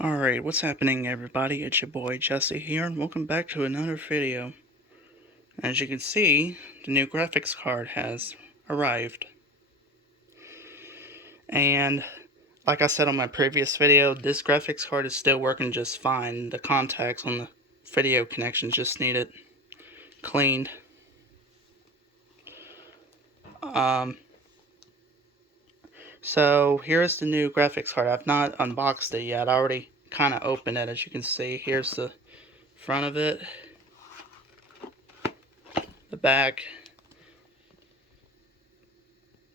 Alright, what's happening everybody? It's your boy Jesse here, and welcome back to another video. As you can see, the new graphics card has arrived. And like I said on my previous video, this graphics card is still working just fine. The contacts on the video connections just need it cleaned. So here's the new graphics card. I've not unboxed it yet. I already kind of opened it, as you can see. Here's the front of it, the back.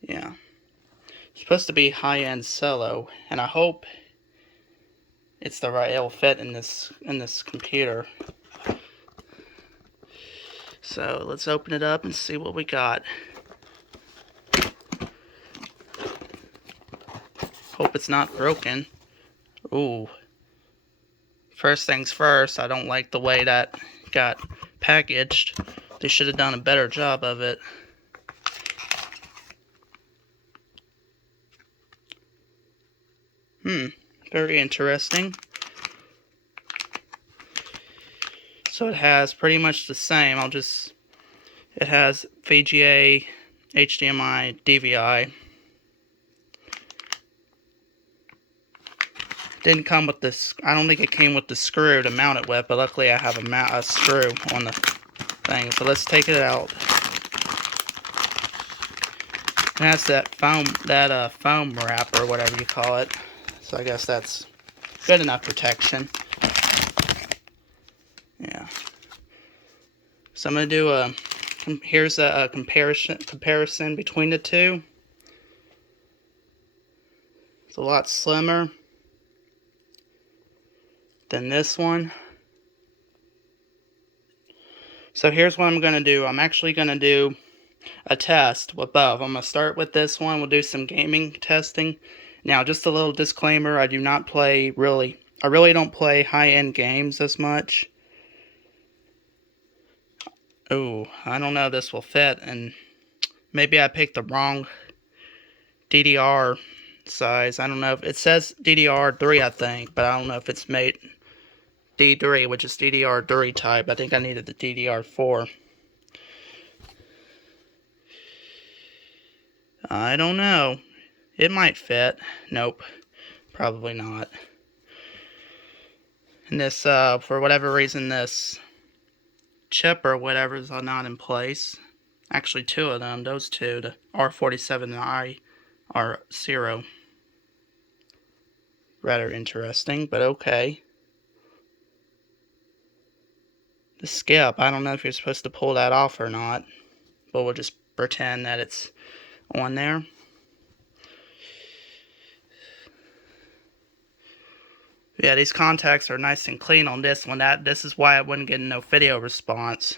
Yeah, it's supposed to be high-end cello, and I hope it's the right. It'll fit in this computer. So let's open it up and see what we got. Hope it's not broken. Ooh. First things first, I don't like the way that got packaged. They should have done a better job of it. Very interesting. So it has pretty much the same. It has VGA, HDMI, DVI. Didn't come with this. I don't think it came with the screw to mount it with, but luckily I have a screw on the thing. So let's take it out. It has that foam wrap or whatever you call it. So I guess that's good enough protection. Yeah. So I'm gonna do here's a comparison between the two. It's a lot slimmer than this one. So here's what I'm gonna do. I'm actually gonna do a test with both. I'm gonna start with this one. We'll do some gaming testing. Now, just a little disclaimer: I really don't play high-end games as much. Oh, I don't know if this will fit, and maybe I picked the wrong DDR size. I don't know if it says DDR3, I think, but I don't know if it's made D3, which is DDR3 type. I think I needed the DDR4. I don't know. It might fit. Nope. Probably not. And this, for whatever reason, this chip or whatever is not in place. Actually, two of them. Those two, the R47 and I, are 0. Rather interesting, but okay. The skip, I don't know if you're supposed to pull that off or not, but we'll just pretend that it's on there. Yeah, these contacts are nice and clean on this one. This is why I wasn't getting no video response,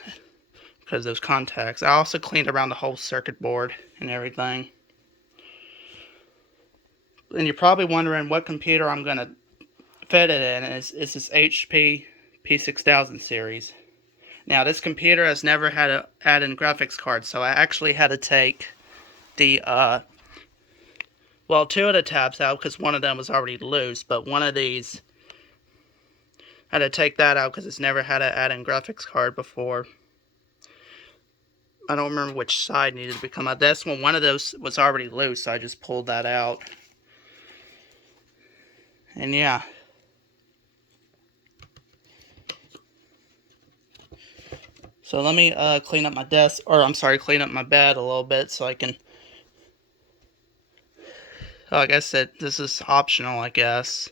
because those contacts. I also cleaned around the whole circuit board and everything. And you're probably wondering what computer I'm going to fit it in. It's this HP P6000 series. Now, this computer has never had an add-in graphics card, so I actually had to take the, well, two of the tabs out because one of them was already loose, but one of these, I had to take that out because it's never had an add-in graphics card before. I don't remember which side needed to become out. This one of those was already loose, so I just pulled that out. And yeah. So let me clean up my desk, or I'm sorry, clean up my bed a little bit so I can. Oh, I guess this is optional, I guess.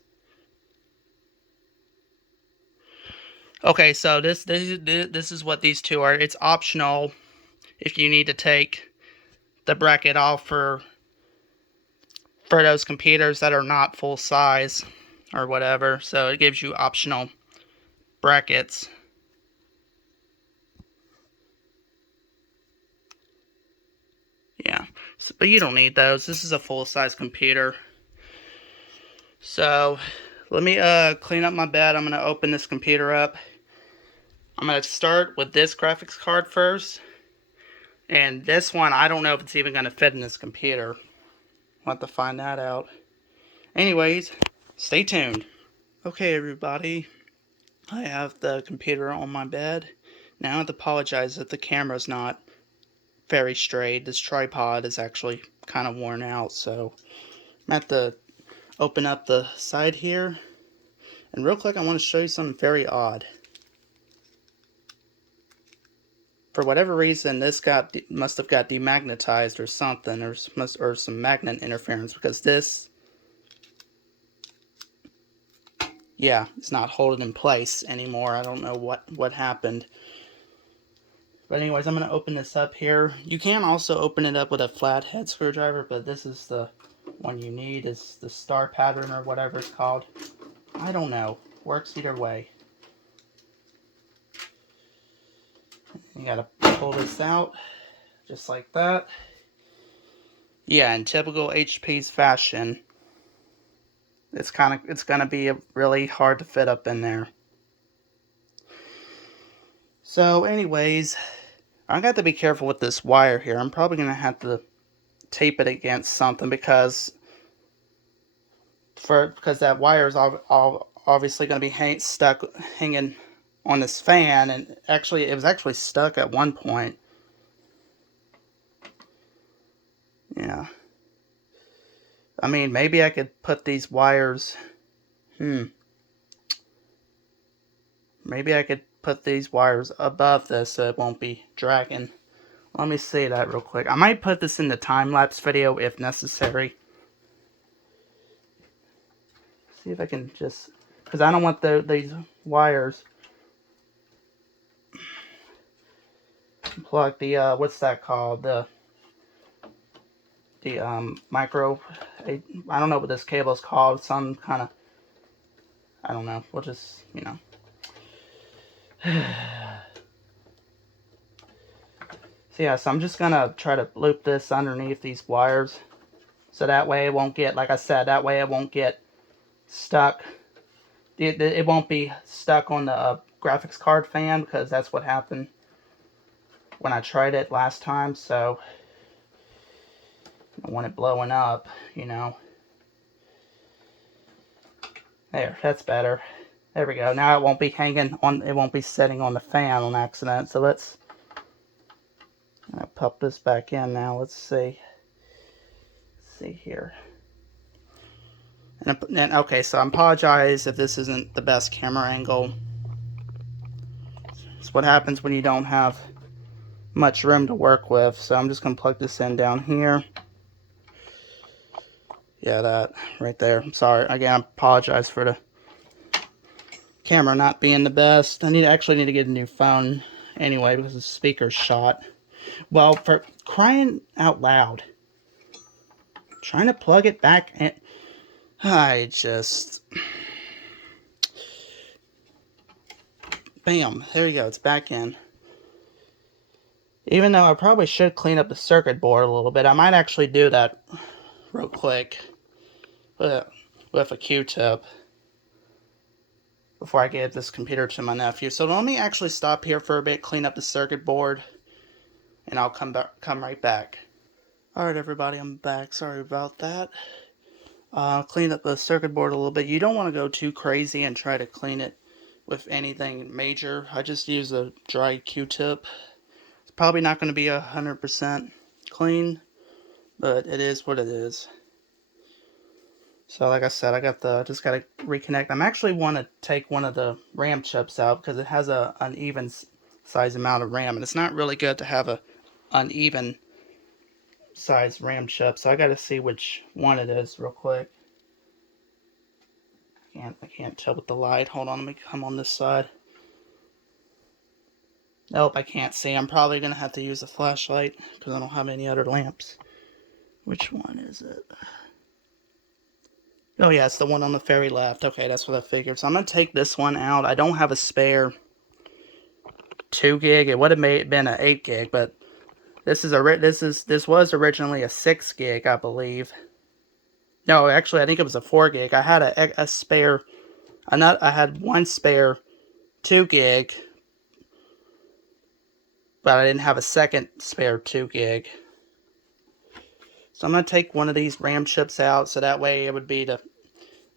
Okay, so this is what these two are. It's optional if you need to take the bracket off for those computers that are not full size or whatever. So it gives you optional brackets. Yeah, so, but you don't need those. This is a full-size computer. So let me clean up my bed. I'm going to open this computer up. I'm going to start with this graphics card first. And this one, I don't know if it's even going to fit in this computer. I'll have to find that out. Anyways, stay tuned. Okay, everybody, I have the computer on my bed. Now I have to apologize if the camera's not very straight. This tripod is actually kind of worn out, so I'm going to have to open up the side here. And real quick, I want to show you something very odd. For whatever reason, this must have got demagnetized or something, or some magnet interference, because this, yeah, it's not holding in place anymore. I don't know what happened. But anyways, I'm going to open this up here. You can also open it up with a flathead screwdriver, but this is the one you need. It's the star pattern or whatever it's called. I don't know. Works either way. You got to pull this out just like that. Yeah, in typical HP's fashion, it's gonna be really hard to fit up in there. So anyways, I got to be careful with this wire here. I'm probably gonna have to tape it against something because that wire is obviously gonna be hanging on this fan, and actually it was actually stuck at one point. Yeah. I mean, maybe I could put these wires, maybe I could put these wires above this so it won't be dragging. Let me see that real quick. I might put this in the time-lapse video if necessary. See if I can just, because I don't want these wires plug the what's that called, the micro, I don't know what this cable is called, some kind of, I don't know, we'll just, you know. So yeah, so I'm just gonna try to loop this underneath these wires, so that way it won't get, like I said, that way it won't get stuck. It won't be stuck on the graphics card fan, because that's what happened when I tried it last time, so I don't want it blowing up, you know. There, that's better. There we go. Now it won't be hanging on, it won't be sitting on the fan on accident. So let's pop this back in now. Let's see. Let's see here. And okay, so I apologize if this isn't the best camera angle. It's what happens when you don't have much room to work with. So I'm just going to plug this in down here. Yeah, that right there. I'm sorry. Again, I apologize for the camera not being the best. I actually need to get a new phone anyway because the speaker's shot. Well, for crying out loud, trying to plug it back in. I just... Bam. There you go. It's back in. Even though I probably should clean up the circuit board a little bit. I might actually do that real quick with a Q-tip before I give this computer to my nephew. So let me actually stop here for a bit, clean up the circuit board, and I'll come right back. Alright everybody, I'm back. Sorry about that. Clean up the circuit board a little bit. You don't want to go too crazy and try to clean it with anything major. I just use a dry Q-tip. It's probably not going to be 100% clean, but it is what it is. So like I said, just got to reconnect. I'm actually want to take one of the RAM chips out because it has an uneven size amount of RAM, and it's not really good to have a uneven size RAM chip. So I got to see which one it is real quick. I can't tell with the light. Hold on, let me come on this side. Nope, I can't see. I'm probably gonna have to use a flashlight because I don't have any other lamps. Which one is it? Oh yeah, it's the one on the very left. Okay, that's what I figured. So I'm gonna take this one out. I don't have a spare 2 gig. It would have been an 8 gig, but this was originally a 6 gig, I believe. No, actually, I think it was a 4 gig. I had a spare. I had one spare 2 gig, but I didn't have a second spare 2 gig. So I'm going to take one of these RAM chips out, so that way it would be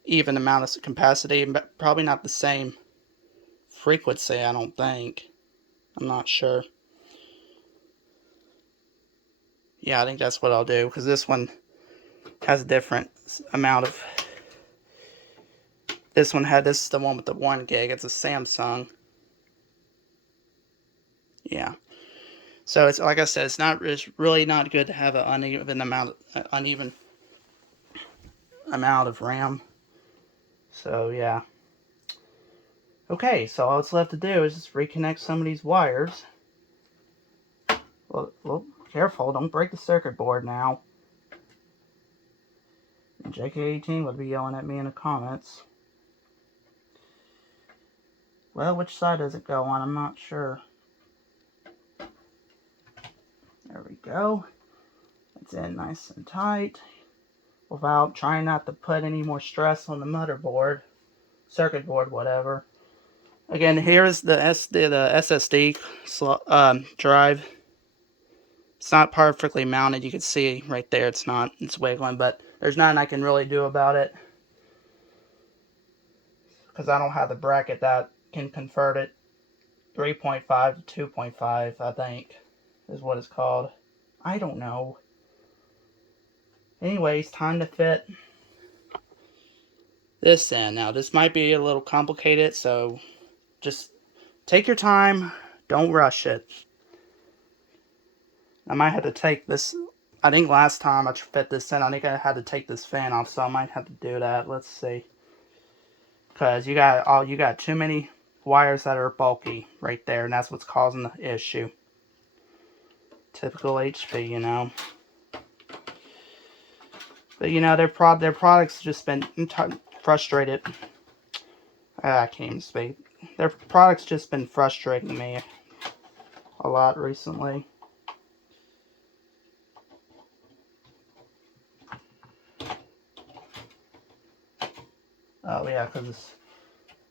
even amount of capacity, but probably not the same frequency, I don't think. I'm not sure. Yeah, I think that's what I'll do, because this one has a different amount of... This is the one with the 1 gig. It's a Samsung. Yeah. So it's like I said, it's really not good to have an uneven amount of RAM. So yeah. Okay, so all it's left to do is just reconnect some of these wires. Well, careful, don't break the circuit board now. And JK18 would be yelling at me in the comments. Well, which side does it go on? I'm not sure. There we go. It's in nice and tight. Without trying not to put any more stress on the motherboard, circuit board, whatever. Again, here's the SSD drive. It's not perfectly mounted. You can see right there it's wiggling, but there's nothing I can really do about it, because I don't have the bracket that can convert it 3.5 to 2.5, I think, is what it's called. I don't know. Anyways, time to fit this in. Now, this might be a little complicated, so just take your time. Don't rush it. I might have to take this... I think last time I fit this in, I think I had to take this fan off, so I might have to do that. Let's see. Because you got too many wires that are bulky right there, and that's what's causing the issue. Typical HP, you know. But you know, their products just been frustrated. I can't even speak. Their products just been frustrating me a lot recently. Oh yeah, because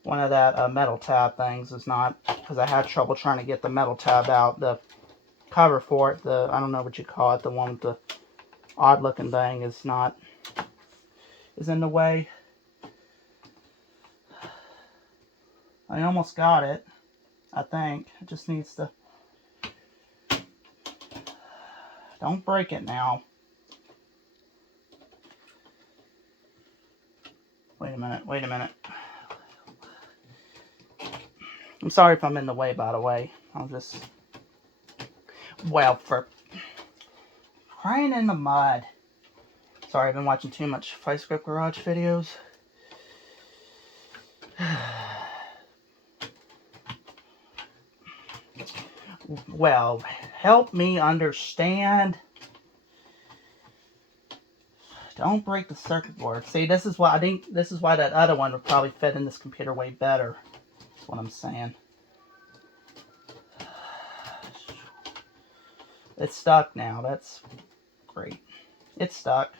one of that metal tab things is not, because I had trouble trying to get the metal tab out. The cover for it, I don't know what you call it, the one with the odd looking thing is in the way. I almost got it, I think. It just needs to... Don't break it now. Wait a minute. I'm sorry if I'm in the way, by the way. I'll just... Well, for crying in the mud. Sorry, I've been watching too much Fight Script Garage videos. Well, help me understand. Don't break the circuit board. See, this is why that other one would probably fit in this computer way better. That's what I'm saying. It's stuck now. That's great. It's stuck.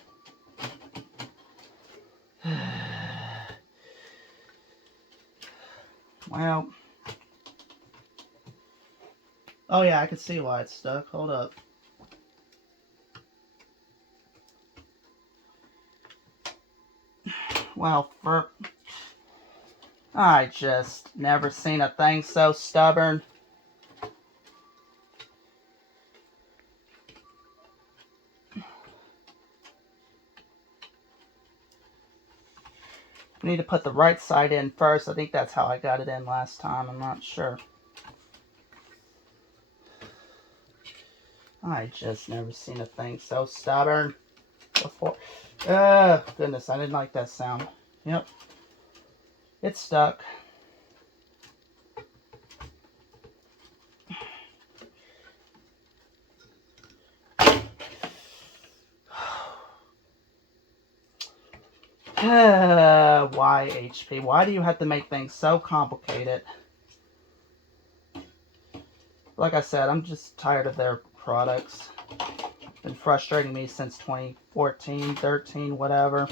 Well. Oh yeah, I can see why it's stuck. Hold up. Well, I just never seen a thing so stubborn. I need to put the right side in first. I think that's how I got it in last time. I'm not sure. I just never seen a thing so stubborn before. Goodness, I didn't like that sound. Yep. It's stuck. Why, HP? Why do you have to make things so complicated? Like I said, I'm just tired of their products. Been frustrating me since 2014, 13, whatever.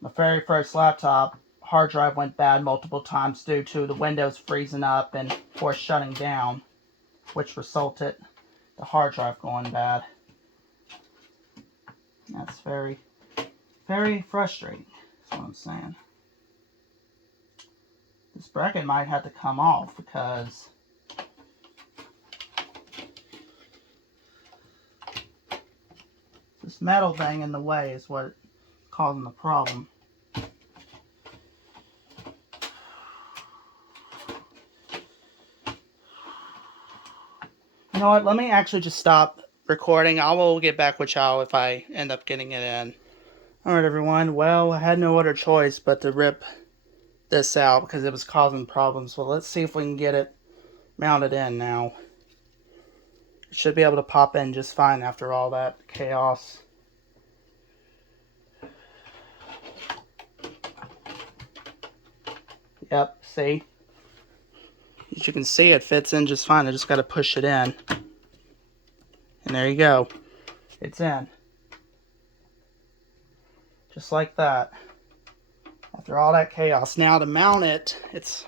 My very first laptop, hard drive went bad multiple times due to the Windows freezing up and or shutting down, which resulted the hard drive going bad. That's very, very frustrating. That's what I'm saying. This bracket might have to come off because this metal thing in the way is what's causing the problem. You know what? Let me actually just stop recording. I will get back with y'all if I end up getting it in. Alright everyone, well, I had no other choice but to rip this out because it was causing problems. So let's see if we can get it mounted in now. It should be able to pop in just fine after all that chaos. Yep, see? As you can see, it fits in just fine. I just got to push it in. And there you go. It's in. Just like that. After all that chaos. Now to mount it, it's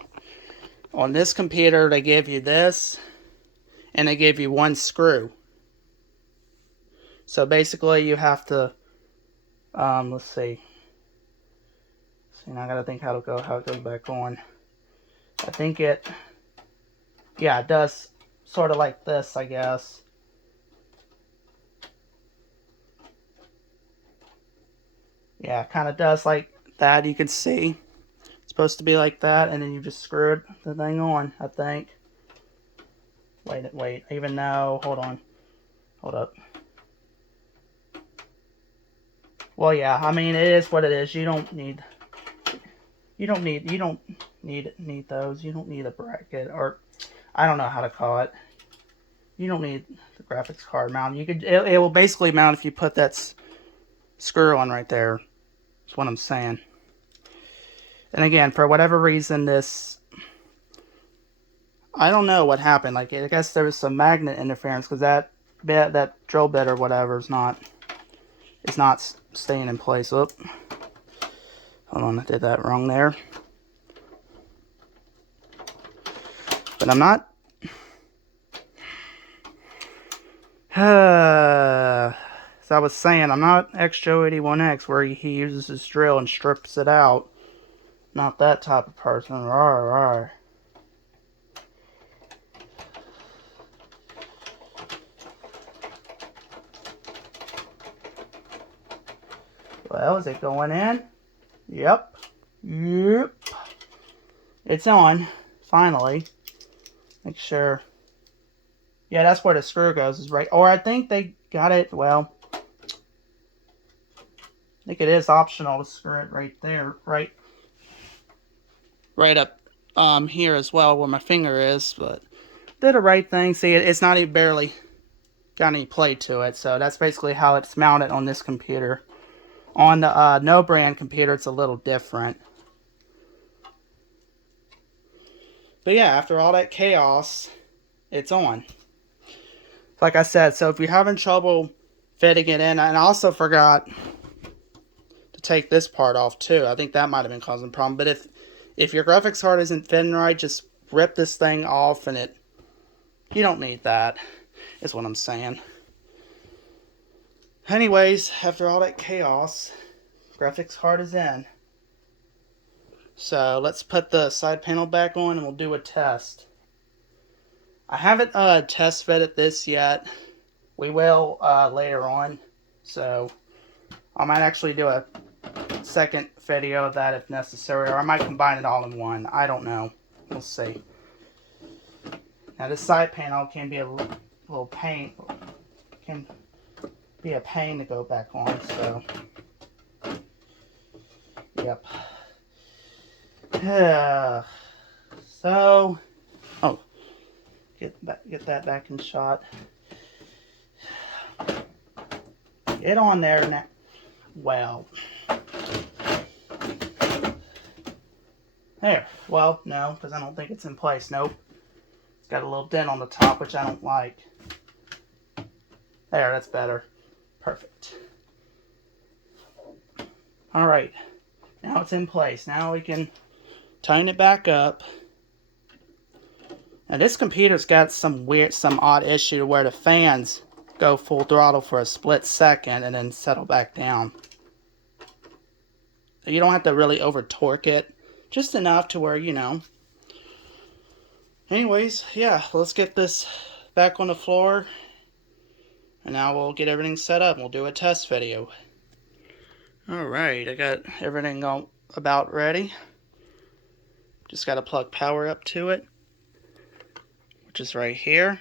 on this computer they give you this and they give you one screw. So basically you have to let's see. Now I gotta think how it goes back on. I think it does sort of like this, I guess. Yeah, kind of does like that, you can see. It's supposed to be like that, and then you just screw the thing on, I think. Wait, even though, hold up. Well, yeah, I mean, it is what it is. You don't need those. You don't need a bracket, or I don't know how to call it. You don't need the graphics card mount. It will basically mount if you put that screw on right there. That's what I'm saying. And again, for whatever reason, I don't know what happened. Like, I guess there was some magnet interference because that drill bit or whatever is not staying in place. Oop. Hold on, I did that wrong there. But I'm not. As I was saying, I'm not XJoe81X where he uses his drill and strips it out. Not that type of person. Rawr, rawr. Well, is it going in? Yep. It's on. Finally. Make sure. Yeah, that's where the screw goes, is right. Or I think they got it, well, I think it is optional to screw it right there. Right up here as well where my finger is, but did the right thing. See, it's not even barely got any play to it, so that's basically how it's mounted on this computer. On the no brand computer, it's a little different. But yeah, after all that chaos, it's on. Like I said, so if you're having trouble fitting it in, and I also forgot to take this part off too. I think that might have been causing a problem. But if your graphics card isn't fitting right, just rip this thing off, and you don't need that, is what I'm saying. Anyways, after all that chaos, graphics card is in. So let's put the side panel back on and we'll do a test. I haven't test fitted this yet. We will later on. So I might actually do a second video of that if necessary, or I might combine it all in one. I don't know. We'll see. Now this side panel can be a little pain. Can be a pain to go back on. So yep. So, oh, get that back in shot. Get on there now. Well, there. Well, no, because I don't think it's in place. Nope. It's got a little dent on the top, which I don't like. There, that's better. Perfect. All right. Now it's in place. Now we can tighten it back up. Now this computer's got some odd issue where the fans go full throttle for a split second and then settle back down. You don't have to really over torque it, just enough to where, you know. Anyways, yeah, let's get this back on the floor, and now we'll get everything set up and we'll do a test video. Alright, I got everything all about ready. Just got to plug power up to it, which is right here.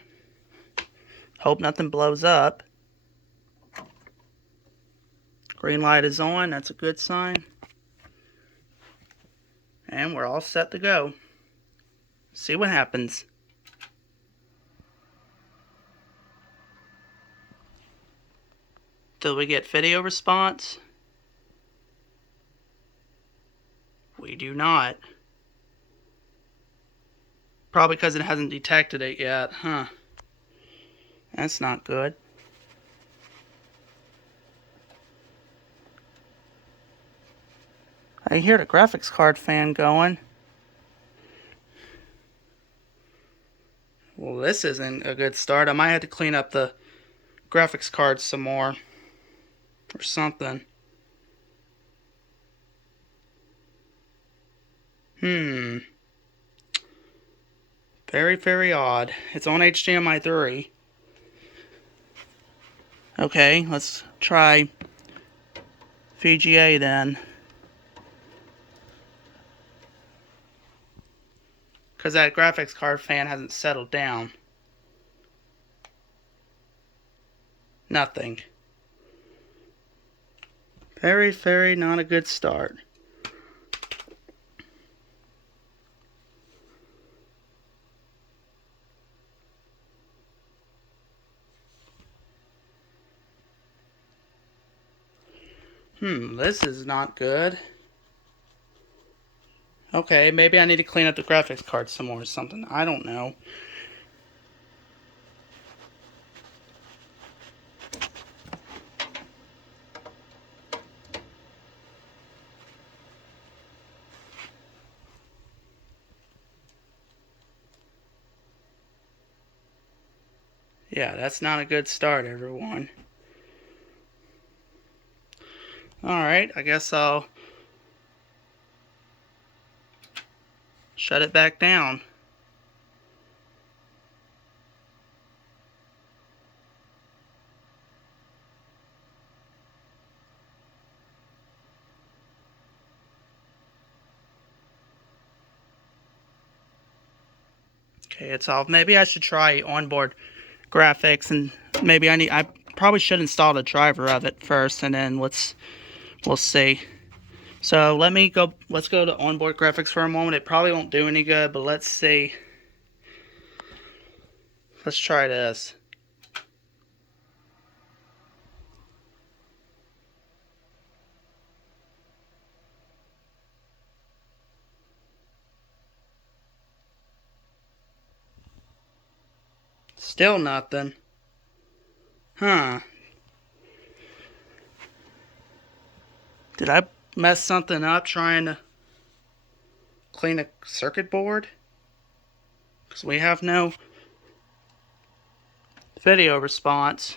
Hope nothing blows up. Green light is on, that's a good sign. And we're all set to go. See what happens. Do we get video response? We do not. Probably because it hasn't detected it yet, huh? That's not good. I hear the graphics card fan going. Well, this isn't a good start. I might have to clean up the graphics card some more. Or something. Very, very odd. It's on HDMI 3. Okay, let's try VGA then. Because that graphics card fan hasn't settled down. Nothing. Very, very not a good start. This is not good. Okay, maybe I need to clean up the graphics card some more or something. I don't know. Yeah, that's not a good start, everyone. Alright, I guess I'll shut it back down. Okay, it's off. Maybe I should try onboard graphics, and maybe I probably should install the driver of it first, and then we'll see. So let's go to onboard graphics for a moment. It probably won't do any good, but let's see. Let's try this. Still nothing. Huh. Did I mess something up trying to clean a circuit board? Because we have no video response.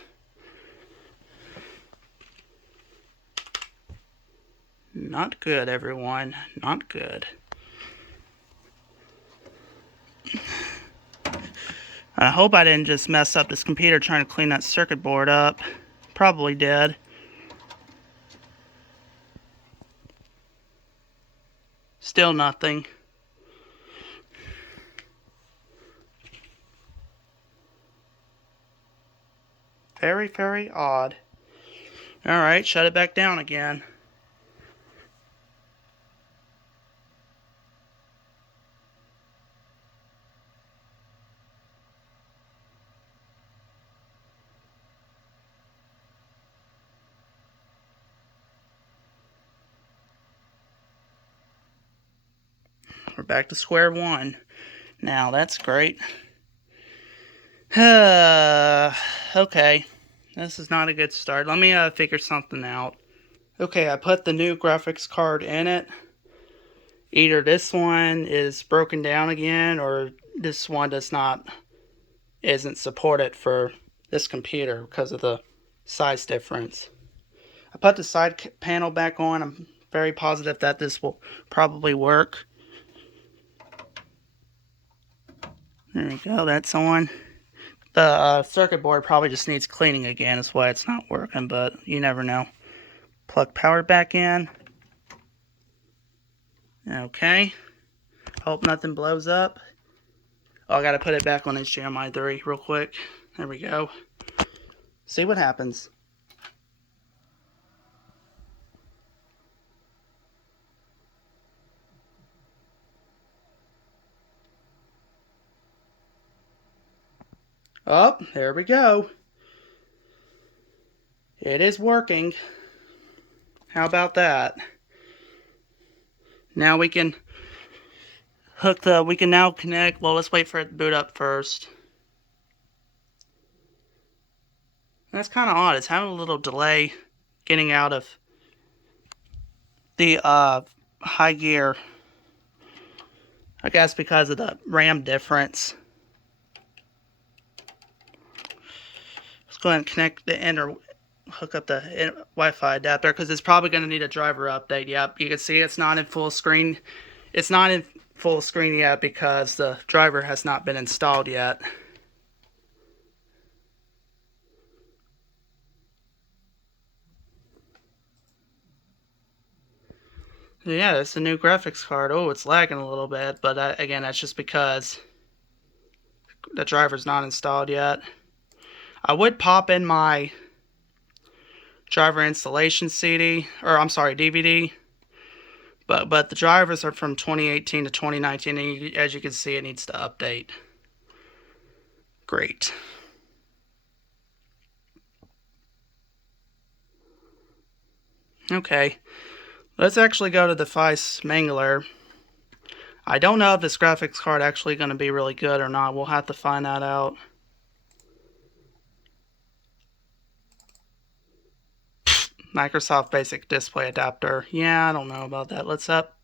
Not good, everyone. Not good. I hope I didn't just mess up this computer trying to clean that circuit board up. Probably did. Still nothing. Very, very odd. Alright, shut it back down again. We're back to square one. Now, that's great. Okay. This is not a good start. Let me figure something out. Okay, I put the new graphics card in it. Either this one is broken down again, or this one isn't supported for this computer because of the size difference. I put the side panel back on. I'm very positive that this will probably work. There we go, that's on. The circuit board probably just needs cleaning again, that's why it's not working, but you never know. Plug power back in. Okay. Hope nothing blows up. Oh, I gotta put it back on HDMI 3 real quick. There we go. See what happens. Oh, there we go. It is working. How about that? Now we can we can now connect. Well, let's wait for it to boot up first. That's kind of odd. It's having a little delay getting out of the high gear. I guess because of the RAM difference. Let's go ahead and connect the inner, hook up the Wi-Fi adapter because it's probably going to need a driver update. Yep, you can see it's not in full screen. It's not in full screen yet because the driver has not been installed yet. Yeah, it's a new graphics card. Oh, it's lagging a little bit, but again, that's just because the driver's not installed yet. I would pop in my driver installation CD, or I'm sorry, DVD, but the drivers are from 2018 to 2019, and as you can see, it needs to update. Great. Okay, let's actually go to the device mangler. I don't know if this graphics card actually going to be really good or not. We'll have to find that out. Microsoft Basic Display Adapter. Yeah, I don't know about that. Let's up.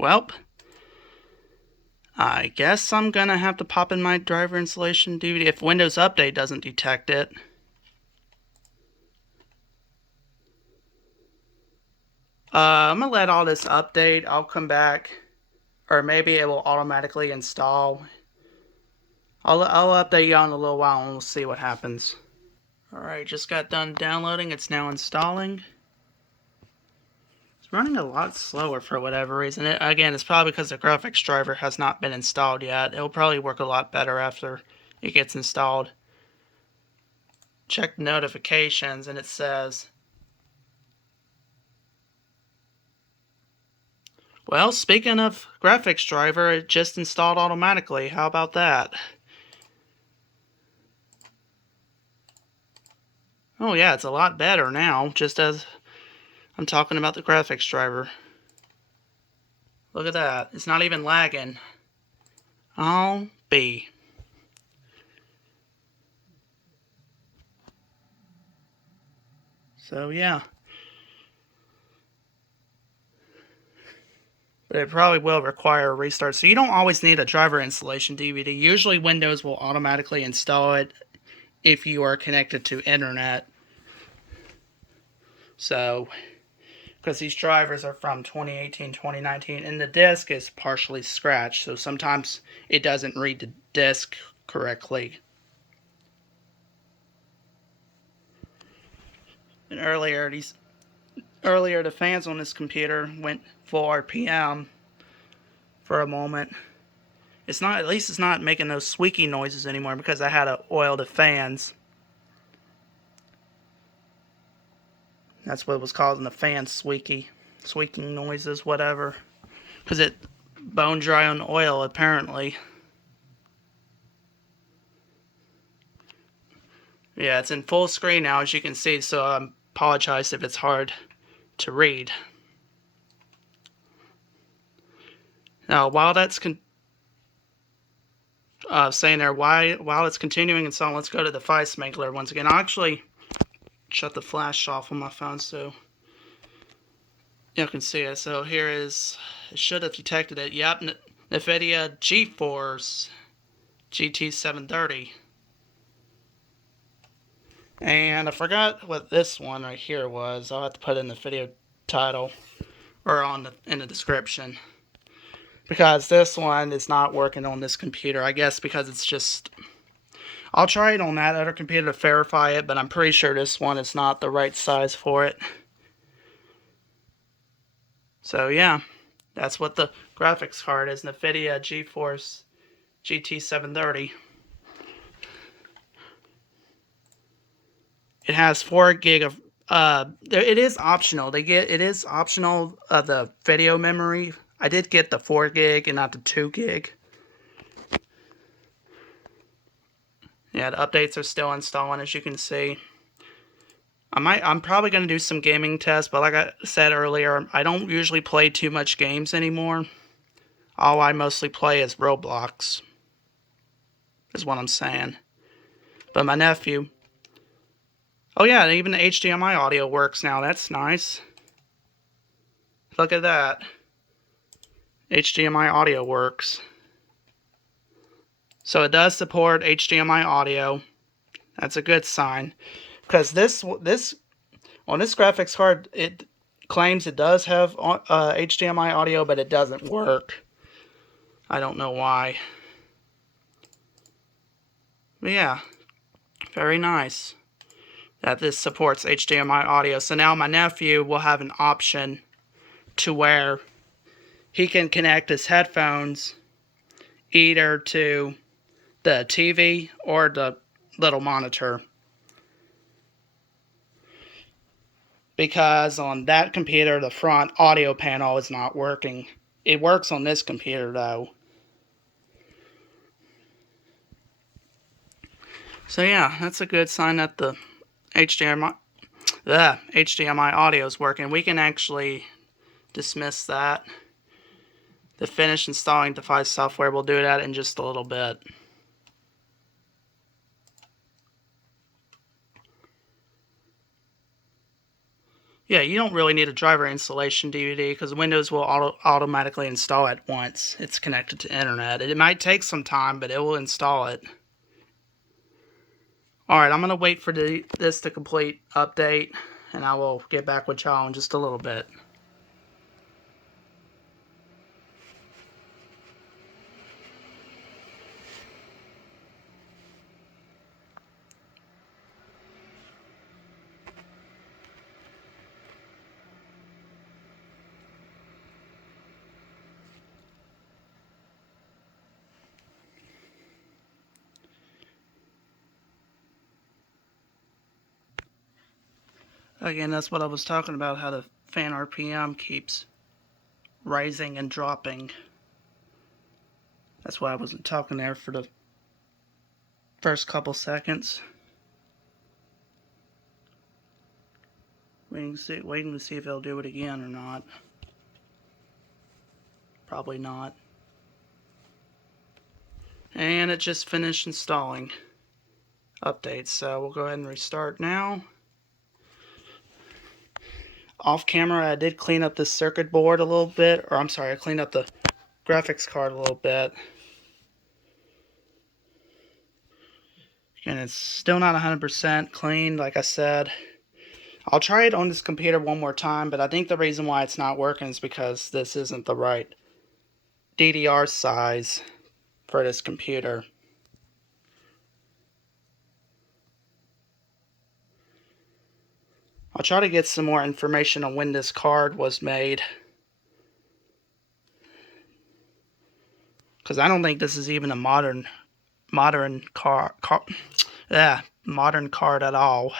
Welp. I guess I'm gonna have to pop in my driver installation DVD if Windows Update doesn't detect it. I'm gonna let all this update. I'll come back, or maybe it will automatically install. I'll update you in a little while and we'll see what happens. Alright, just got done downloading. It's now installing. It's running a lot slower for whatever reason. Again, it's probably because the graphics driver has not been installed yet. It'll probably work a lot better after it gets installed. Check notifications and it says, well, speaking of graphics driver, it just installed automatically. How about that? Oh yeah, it's a lot better now, just as I'm talking about the graphics driver. Look at that. It's not even lagging. I'll be. So yeah. But it probably will require a restart. So you don't always need a driver installation DVD. Usually Windows will automatically install it if you are connected to internet. So, because these drivers are from 2018, 2019, and the disk is partially scratched, so sometimes it doesn't read the disk correctly. And earlier the fans on this computer went full RPM for a moment. It's not, at least it's not making those squeaky noises anymore because I had to oil the fans. That's what was causing the fan squeaking noises, whatever. Because it bone dry on oil, apparently. Yeah, it's in full screen now, as you can see, so I apologize if it's hard to read. Now, while that's saying there, while it's continuing and so on, let's go to the device mangler once again. I'll actually shut the flash off on my phone so you can see it. So here is, it should have detected it. Yep, Nvidia GeForce GT 730. And I forgot what this one right here was. I'll have to put it in the video title or in the description, because this one is not working on this computer. I guess because it's just, I'll try it on that other computer to verify it, but I'm pretty sure this one is not the right size for it. So yeah, that's what the graphics card is. Nvidia GeForce GT 730. It has 4 gig of it is optional. It is optional the video memory. I did get the 4 gig and not the 2 gig. Yeah, the updates are still installing, as you can see. I'm probably going to do some gaming tests, but like I said earlier, I don't usually play too much games anymore. All I mostly play is Roblox, is what I'm saying. But my nephew... Oh yeah, even the HDMI audio works now. That's nice. Look at that. HDMI audio works. So it does support HDMI audio. That's a good sign. Because this on this graphics card, it claims it does have HDMI audio, but it doesn't work. I don't know why. But yeah, very nice that this supports HDMI audio. So now my nephew will have an option to where he can connect his headphones either to the TV or the little monitor. Because on that computer, the front audio panel is not working. It works on this computer though. So yeah, that's a good sign that the HDMI audio is working. We can actually dismiss that. The finish installing device software, will do that in just a little bit. Yeah, you don't really need a driver installation DVD because Windows will automatically install it once it's connected to internet. It might take some time, but it will install it. Alright, I'm going to wait for this to complete update, and I will get back with y'all in just a little bit. Again, that's what I was talking about, how the fan RPM keeps rising and dropping. That's why I wasn't talking there for the first couple seconds. Waiting to see if it'll do it again or not. Probably not. And it just finished installing updates, so we'll go ahead and restart now. Off camera, I did clean up this circuit board a little bit, or I'm sorry, I cleaned up the graphics card a little bit. And it's still not 100% clean, like I said. I'll try it on this computer one more time, but I think the reason why it's not working is because this isn't the right DDR size for this computer. I'll try to get some more information on when this card was made, because I don't think this is even a modern card at all. I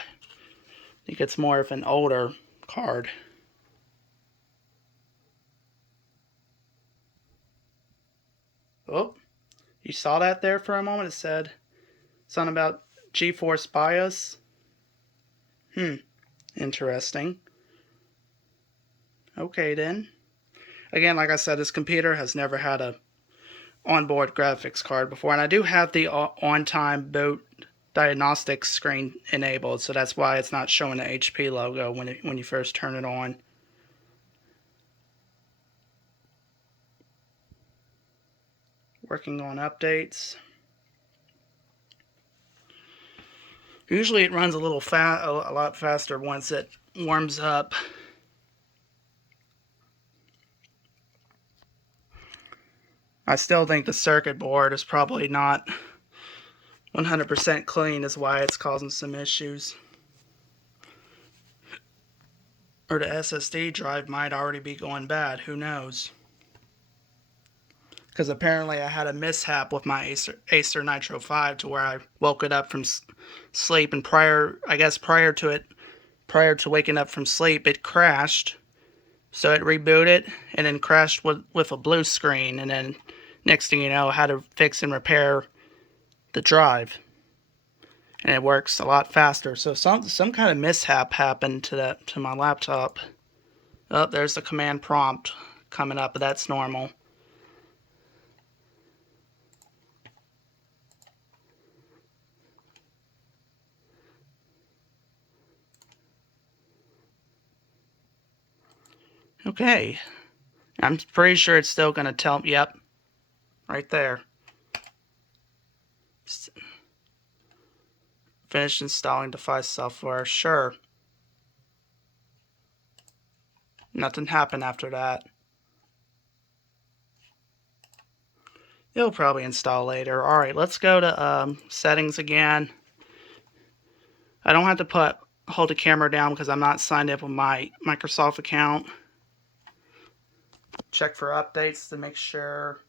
think it's more of an older card. Oh, you saw that there for a moment? It said something about GeForce BIOS. Interesting. Okay then. Again, like I said, this computer has never had a onboard graphics card before, and I do have the on-time boot diagnostics screen enabled, so that's why it's not showing the HP logo when you first turn it on. Working on updates. Usually it runs a lot faster once it warms up. I still think the circuit board is probably not 100% clean, is why it's causing some issues. Or the SSD drive might already be going bad, who knows? Because apparently I had a mishap with my Acer Nitro 5 to where I woke it up from sleep, and prior to waking up from sleep, it crashed. So it rebooted and then crashed with a blue screen, and then next thing you know, I had to fix and repair the drive. And it works a lot faster. So some kind of mishap happened to my laptop. Oh, there's the command prompt coming up, but that's normal. Okay. I'm pretty sure it's still going to tell me, yep, right there. Finish installing device software, sure. Nothing happened after that. It'll probably install later. Alright, let's go to settings again. I don't have to hold the camera down because I'm not signed up with my Microsoft account. Check for updates to make sure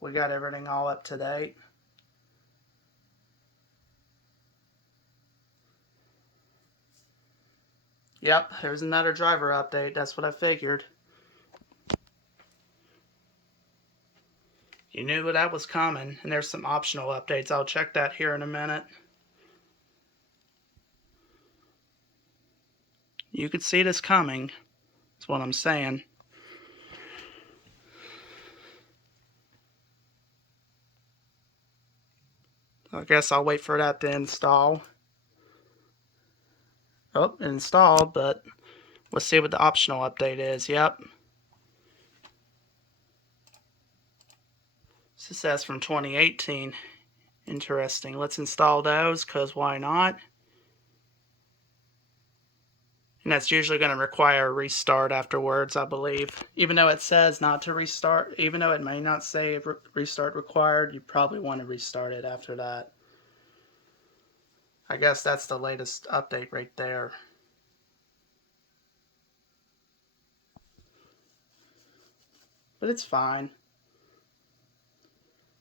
we got everything all up to date. Yep, there's another driver update. That's what I figured. You knew that was coming, and there's some optional updates. I'll check that here in a minute. You could see this coming, is what I'm saying. I guess I'll wait for that to install. Oh, it installed, but let's see what the optional update is. Yep. This says from 2018. Interesting. Let's install those, because why not? And that's usually going to require a restart afterwards, I believe. Even though it says not to restart, even though it may not say restart required, you probably want to restart it after that. I guess that's the latest update right there. But it's fine.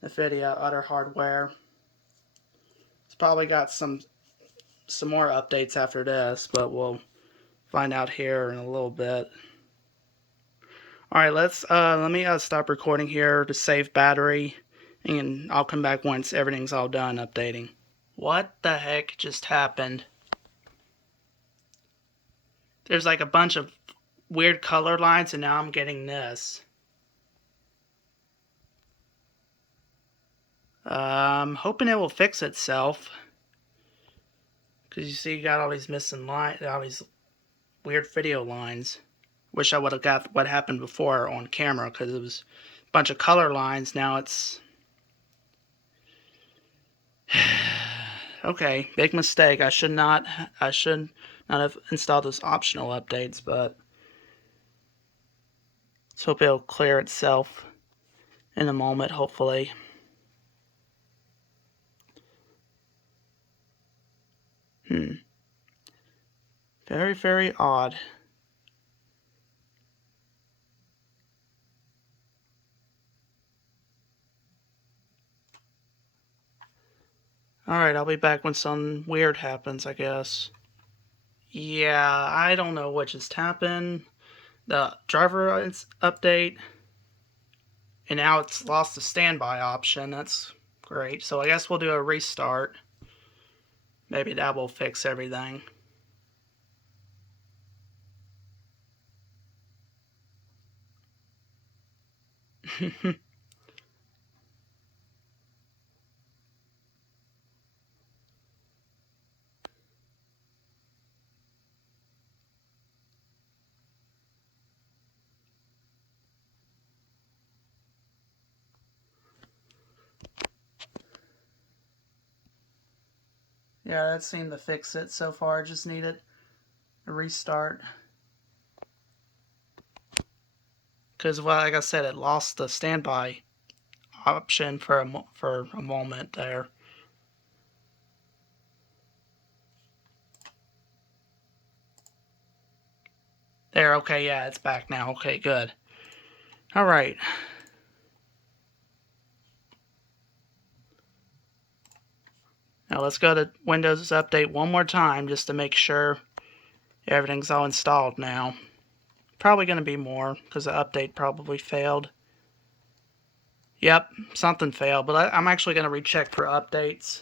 Nvidia, other hardware. It's probably got some more updates after this, but we'll find out here in a little bit. Alright, let me stop recording here to save battery, and I'll come back once everything's all done updating. What the heck just happened? There's like a bunch of weird color lines, and now I'm getting this. I'm hoping it will fix itself. Because you see, you got all these missing lines, all these weird video lines. Wish I would have got what happened before on camera, because it was a bunch of color lines. Now it's... Okay, big mistake. I should not have installed those optional updates, but let's hope it'll clear itself in a moment, hopefully. Very, very odd. Alright, I'll be back when something weird happens, I guess. Yeah, I don't know what just happened. The driver update, and now it's lost the standby option. That's great. So I guess we'll do a restart. Maybe that will fix everything. Yeah, that seemed to fix it so far. Just needed a restart. Because, well, like I said, it lost the standby option for a moment there. There, okay, yeah, it's back now. Okay, good. Alright. Now let's go to Windows Update one more time just to make sure everything's all installed now. Probably going to be more because the update probably failed. Yep, something failed, but I'm actually going to recheck for updates.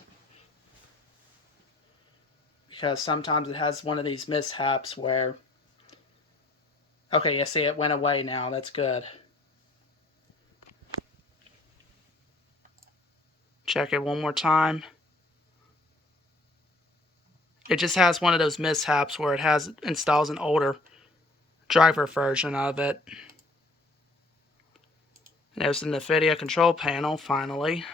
Because sometimes it has one of these mishaps where... Okay, you see it went away now. That's good. Check it one more time. It just has one of those mishaps where it installs an older driver version of it. There's the Nvidia control panel, finally.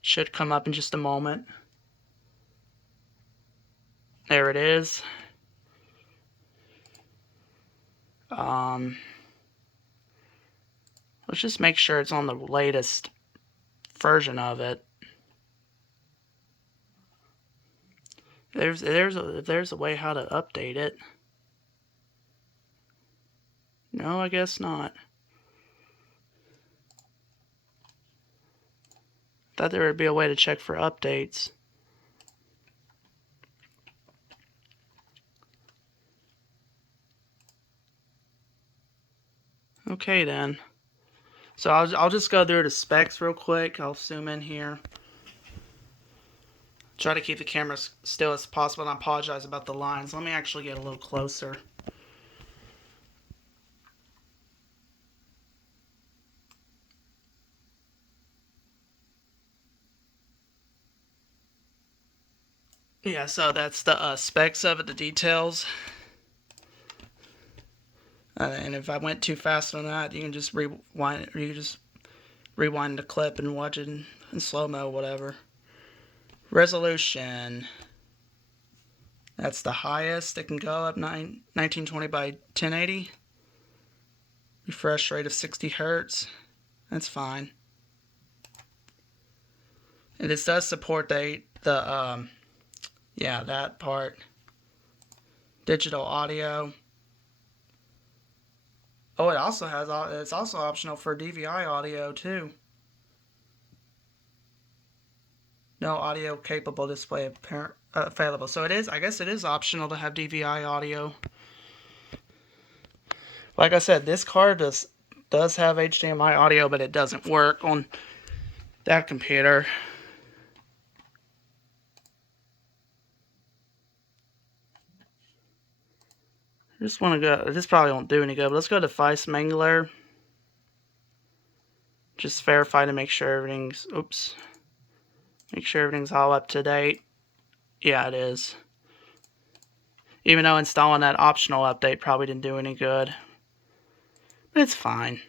Should come up in just a moment. There it is. Let's just make sure it's on the latest version of it. There's a way how to update it. No, I guess not. Thought there would be a way to check for updates. Okay then. So I'll just go through the specs real quick. I'll zoom in here. Try to keep the camera still as possible, and I apologize about the lines. Let me actually get a little closer. Yeah, so that's the specs of it, the details. And if I went too fast on that, you can just rewind it, or you can just rewind the clip and watch it in slow-mo, whatever. Resolution. That's the highest it can go, up 1920 by 1080. Refresh rate of 60 Hertz. That's fine. And this does support yeah, that part. Digital audio. Oh, it's also optional for DVI audio too. No audio capable display available. So I guess it is optional to have DVI audio. Like I said, this card does have HDMI audio, but it doesn't work on that computer. Just want to go. This probably won't do any good, but let's go to device mangler. Just verify to make sure everything's. Oops. Make sure everything's all up to date. Yeah, it is. Even though installing that optional update probably didn't do any good. But it's fine.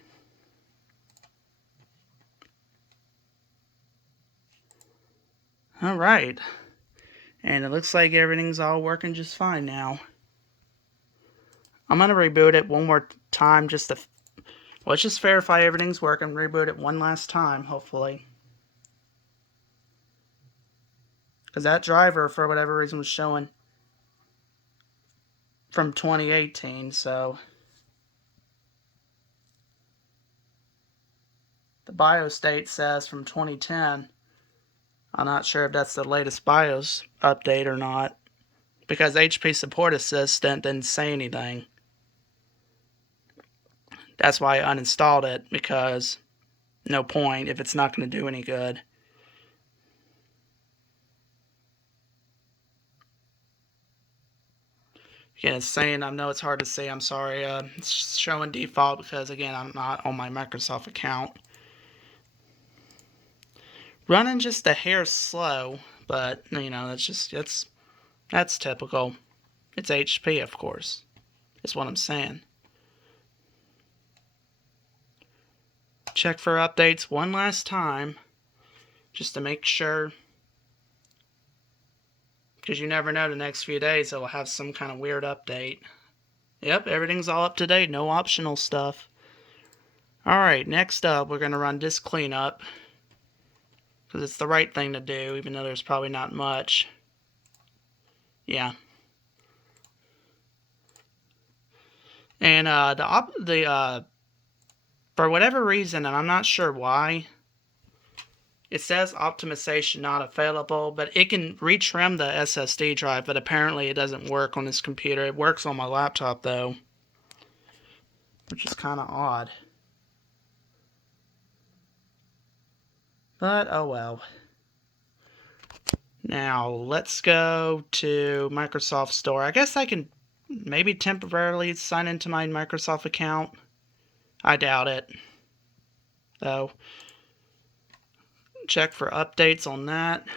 Alright. And it looks like everything's all working just fine now. I'm going to reboot it one more time just to... Let's just verify everything's working. Reboot it one last time, hopefully. Because that driver, for whatever reason, was showing from 2018, so... The BIOS date says from 2010. I'm not sure if that's the latest BIOS update or not. Because HP Support Assistant didn't say anything. That's why I uninstalled it, because no point if it's not going to do any good. Again, it's saying, I know it's hard to see, I'm sorry, it's showing default because, again, I'm not on my Microsoft account. Running just a hair slow, but, you know, that's typical. It's HP, of course. That's what I'm saying. Check for updates one last time. just to make sure, because you never know, the next few days it will have some kind of weird update. Yep, everything's all up to date, no optional stuff. Alright, next up we're going to run disk cleanup, because it's the right thing to do, even though there's probably not much. Yeah. And for whatever reason, and I'm not sure why, it says optimization not available, but it can retrim the SSD drive, but apparently it doesn't work on this computer. It works on my laptop though, which is kind of odd. But oh well. Now let's go to Microsoft Store. I guess I can maybe temporarily sign into my Microsoft account. I doubt it, though. Check for updates on that.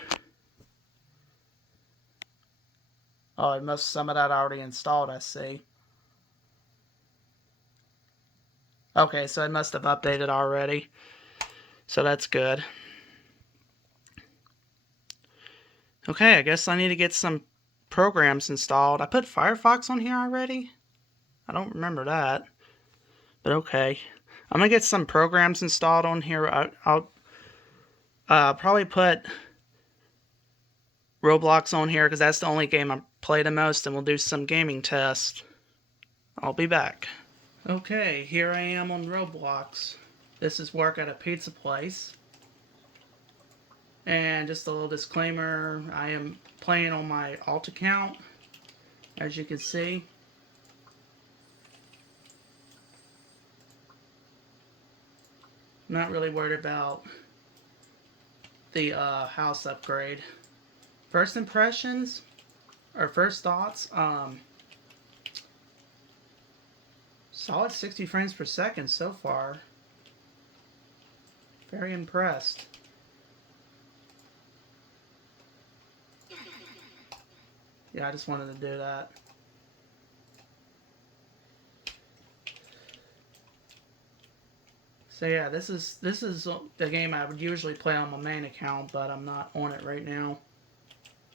Oh, it must some of that already installed, I see. Okay, so it must have updated already. So that's good. Okay, I guess I need to get some programs installed. I put Firefox on here already? I don't remember that. But okay. I'm going to get some programs installed on here. I'll probably put Roblox on here because that's the only game I play the most, and we'll do some gaming tests. I'll be back. Okay, here I am on Roblox. This is work at a pizza place. And just a little disclaimer, I am playing on my alt account, as you can see. I'm not really worried about the house upgrade. First impressions, or first thoughts, solid 60 frames per second so far. Very impressed. Yeah, I just wanted to do that. So yeah, this is the game I would usually play on my main account, but I'm not on it right now.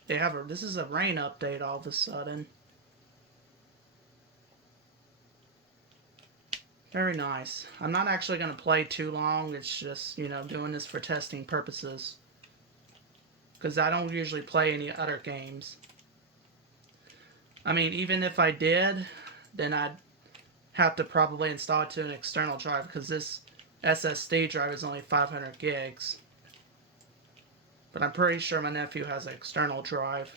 This is a rain update all of a sudden. Very nice. I'm not actually going to play too long. It's just, you know, doing this for testing purposes. Because I don't usually play any other games. I mean, even if I did, then I'd have to probably install it to an external drive, because this SSD drive is only 500 gigs. But I'm pretty sure my nephew has an external drive.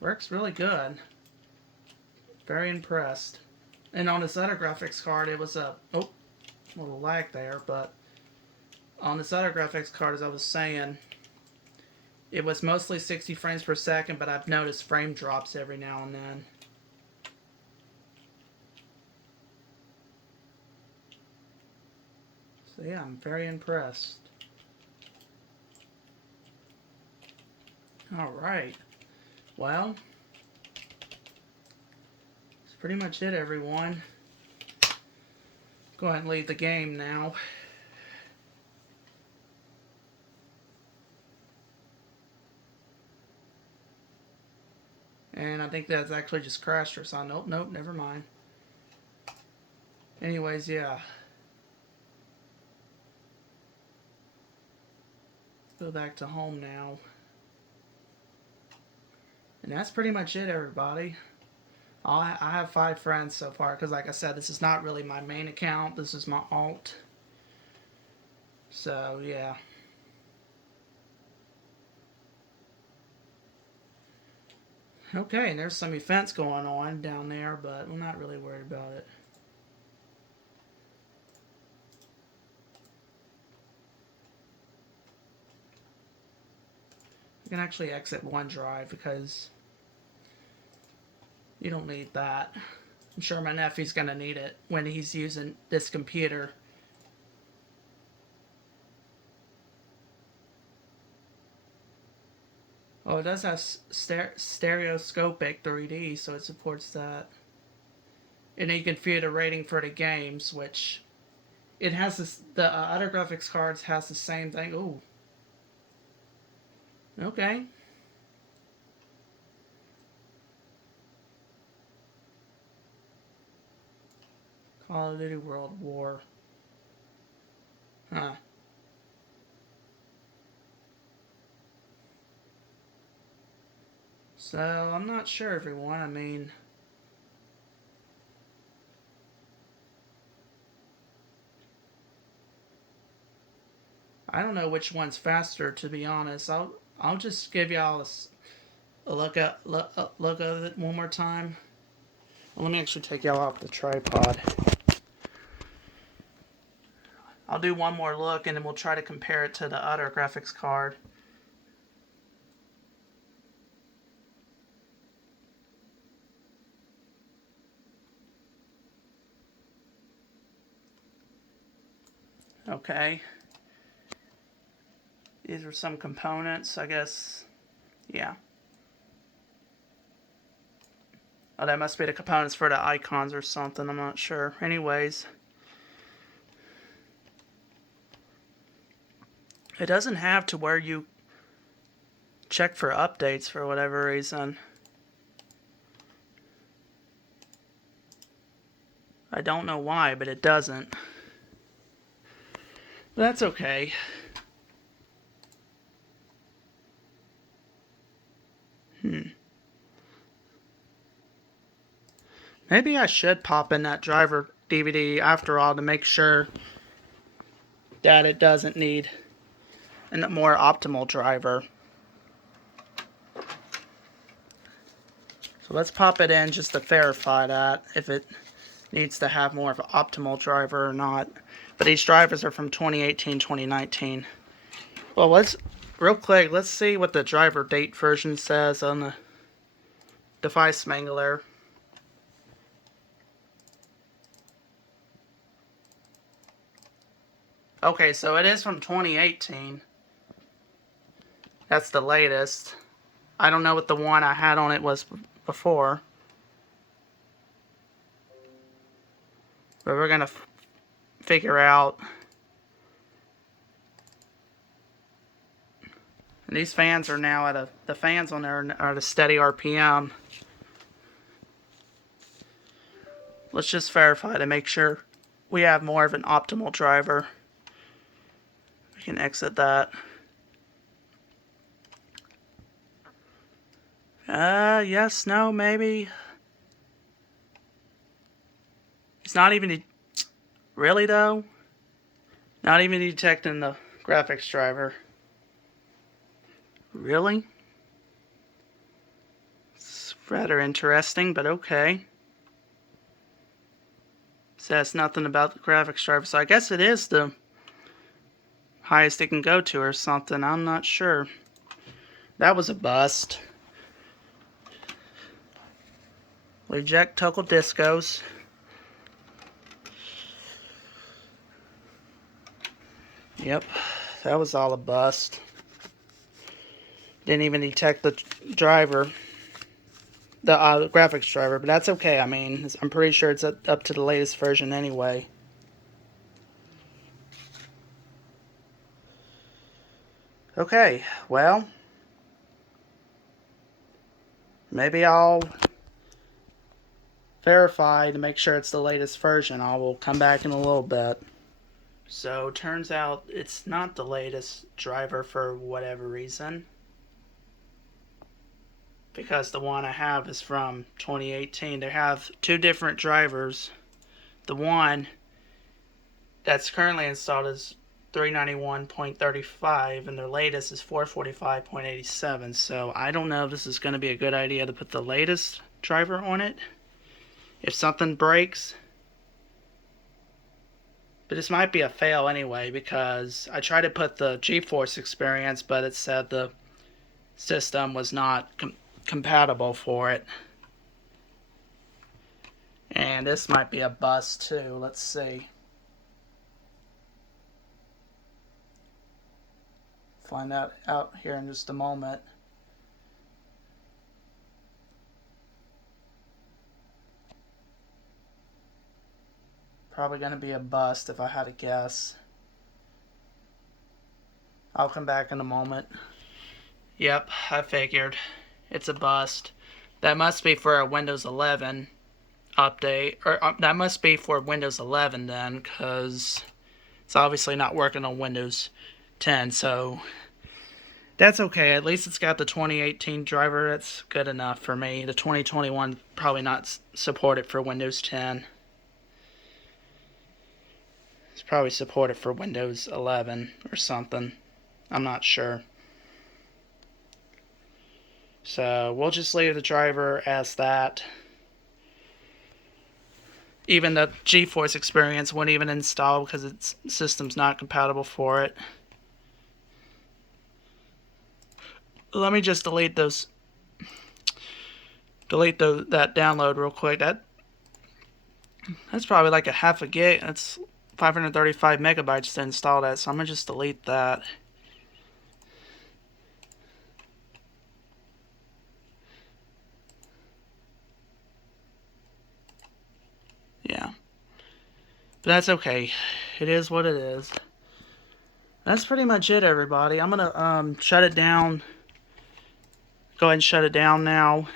Works really good. Very impressed. And on this other graphics card, it was a little lag there, but on this other graphics card, as I was saying, it was mostly 60 frames per second, but I've noticed frame drops every now and then. So yeah, I'm very impressed. Alright. Well, that's pretty much it, everyone. Go ahead and leave the game now. And I think that's actually just crashed or something. Nope, never mind. Anyways, yeah. Let's go back to home now. And that's pretty much it, everybody. I have 5 friends so far, because like I said, this is not really my main account. This is my alt. So, yeah. Okay, and there's some events going on down there, but we're not really worried about it. You can actually exit OneDrive because you don't need that. I'm sure my nephew's going to need it when he's using this computer. Oh, it does have stereoscopic 3D, so it supports that. and then you can view the rating for the games, which it has this. The other graphics cards has the same thing. Ooh, okay. Call of Duty World War. Huh. So, I'm not sure, everyone. I mean, I don't know which one's faster, to be honest. I'll just give y'all a look at it one more time. Well, let me actually take y'all off the tripod. I'll do one more look, and then we'll try to compare it to the other graphics card. Okay. These are some components, I guess. Yeah. Oh, that must be the components for the icons or something. I'm not sure. Anyways. It doesn't have to where you check for updates for whatever reason. I don't know why, but it doesn't. But that's okay. Maybe I should pop in that driver DVD after all to make sure that it doesn't need a more optimal driver. So let's pop it in just to verify that, if it needs to have more of an optimal driver or not. But these drivers are from 2018, 2019. Well, real quick, let's see what the driver date version says on the device mangler. Okay, so it is from 2018. That's the latest. I don't know what the one I had on it was before. But we're going to figure out. And these fans are now at the fans on there are at a steady RPM. Let's just verify to make sure we have more of an optimal driver. We can exit that. Yes, no, maybe. It's not even... Really, though? Not even detecting the graphics driver. Really? It's rather interesting, but okay. Says nothing about the graphics driver, so I guess it is the highest it can go to or something. I'm not sure. That was a bust. Eject toggle discos. Yep, that was all a bust. Didn't even detect the driver, the graphics driver, but that's okay. I mean, I'm pretty sure it's up to the latest version anyway. Okay, well, maybe I'll verify to make sure it's the latest version. I will come back in a little bit. So, turns out it's not the latest driver for whatever reason. Because the one I have is from 2018. They have two different drivers. The one that's currently installed is 391.35 and their latest is 445.87. So I don't know if this is going to be a good idea to put the latest driver on it if something breaks. But this might be a fail anyway, because I tried to put the GeForce experience, but it said the system was not compatible for it. And this might be a bust too. Let's see. Find that out here in just a moment. probably going to be a bust if I had to guess. I'll come back in a moment. Yep, I figured. It's a bust. That must be for a Windows 11 update. Or that must be for Windows 11 then, because it's obviously not working on Windows 10. So that's okay. At least it's got the 2018 driver. That's good enough for me. The 2021 probably not supported for Windows 10. It's probably supported for Windows 11 or something. I'm not sure. So we'll just leave the driver as that. Even the GeForce Experience won't even install because its system's not compatible for it. Let me just delete that download real quick. That's probably like a half a gig. That's 535 megabytes to install that, so I'm gonna just delete that. Yeah. But that's okay. It is what it is. That's pretty much it, everybody. I'm gonna shut it down. Go ahead and shut it down now.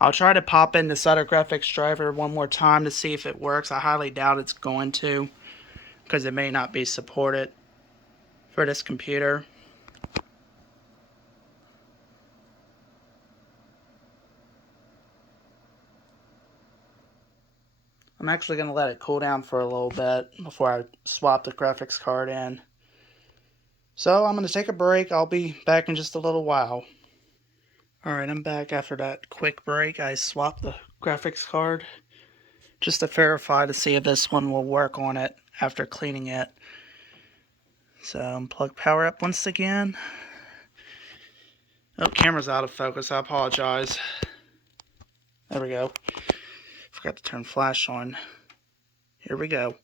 I'll try to pop in this other graphics driver one more time to see if it works. I highly doubt it's going to, because it may not be supported for this computer. I'm actually going to let it cool down for a little bit before I swap the graphics card in. So I'm going to take a break. I'll be back in just a little while. Alright, I'm back after that quick break. I swapped the graphics card just to verify to see if this one will work on it after cleaning it. So unplug power up once again. Oh, camera's out of focus. I apologize. There we go. Forgot to turn flash on. Here we go.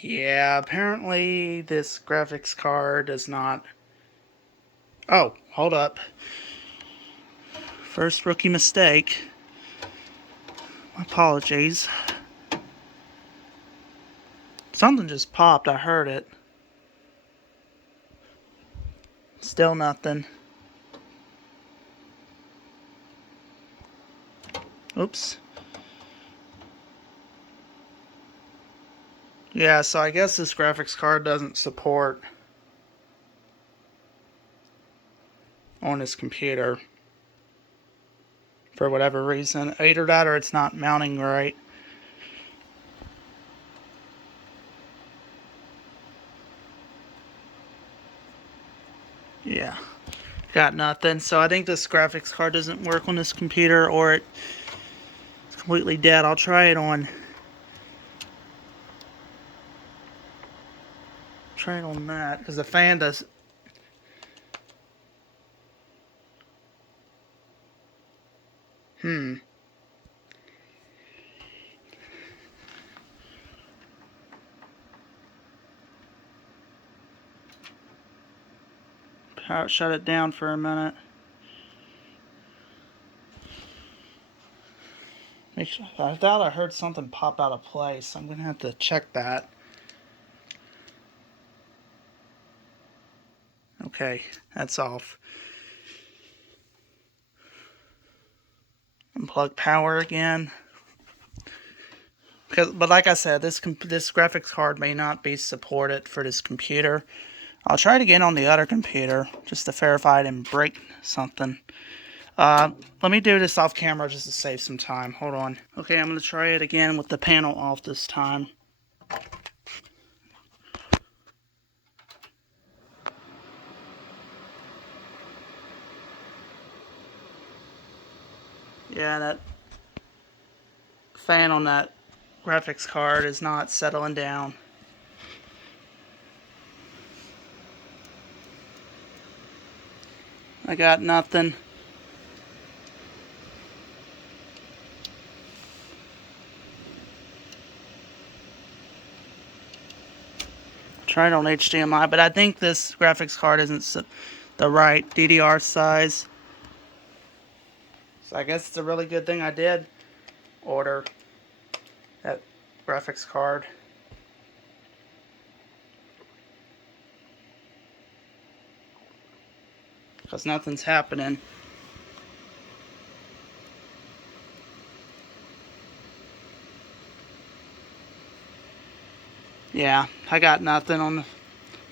Yeah, apparently this graphics card does not... Oh, hold up. First rookie mistake. My apologies. Something just popped. I heard it. Still nothing. Oops. Yeah, so I guess this graphics card doesn't support on this computer for whatever reason. Either that or it's not mounting right. Yeah, got nothing. So I think this graphics card doesn't work on this computer, or it's completely dead. I'll try it on that, because the fan does... Shut it down for a minute. I thought I heard something pop out of place. I'm going to have to check that. Okay, that's off. Unplug power again. But like I said, this graphics card may not be supported for this computer. I'll try it again on the other computer just to verify it didn't break something. Let me do this off camera just to save some time. Hold on. Okay, I'm going to try it again with the panel off this time. Yeah, that fan on that graphics card is not settling down. I got nothing. Tried on HDMI, but I think this graphics card isn't the right DDR size. So I guess it's a really good thing I did order that graphics card. Because nothing's happening. Yeah, I got nothing on the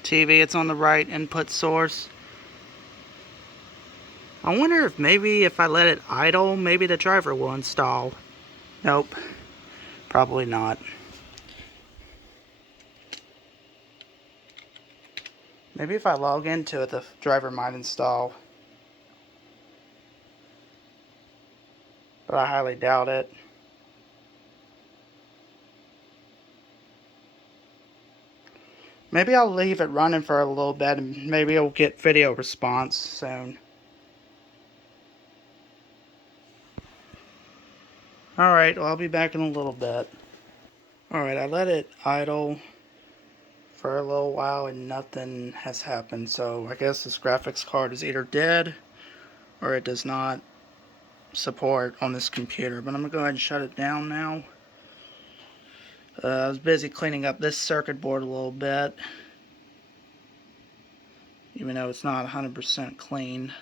TV. It's on the right input source. I wonder if maybe if I let it idle, maybe the driver will install. Nope, probably not. Maybe if I log into it, the driver might install. But I highly doubt it. Maybe I'll leave it running for a little bit and maybe it'll get video response soon. Alright, well, I'll be back in a little bit. Alright, I let it idle for a little while and nothing has happened. So I guess this graphics card is either dead or it does not support on this computer. But I'm going to go ahead and shut it down now. I was busy cleaning up this circuit board a little bit, even though it's not 100% clean.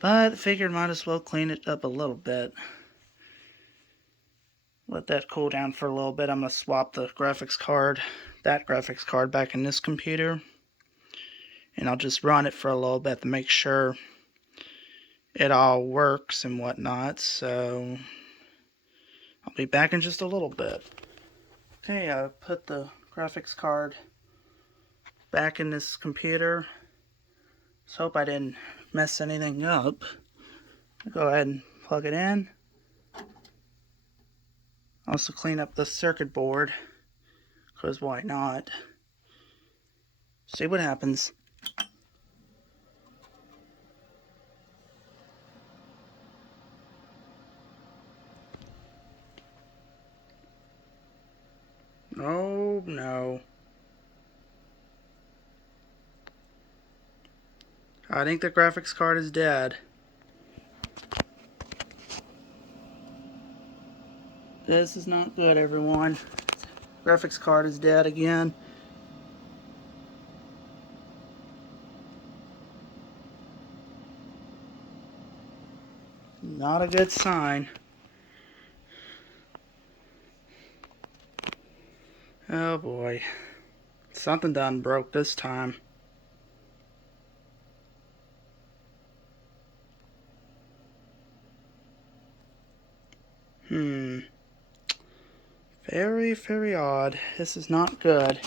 But I figured might as well clean it up a little bit. Let that cool down for a little bit. I'm going to swap the graphics card, that graphics card, back in this computer. And I'll just run it for a little bit to make sure it all works and whatnot. So I'll be back in just a little bit. Okay, I put the graphics card back in this computer. Let's hope I didn't mess anything up. Go ahead and plug it in. Also clean up the circuit board, because why not? See what happens. Oh no. I think the graphics card is dead. This is not good, everyone. Graphics card is dead again. Not a good sign. Oh boy. Something done broke this time. Very, very odd. This is not good.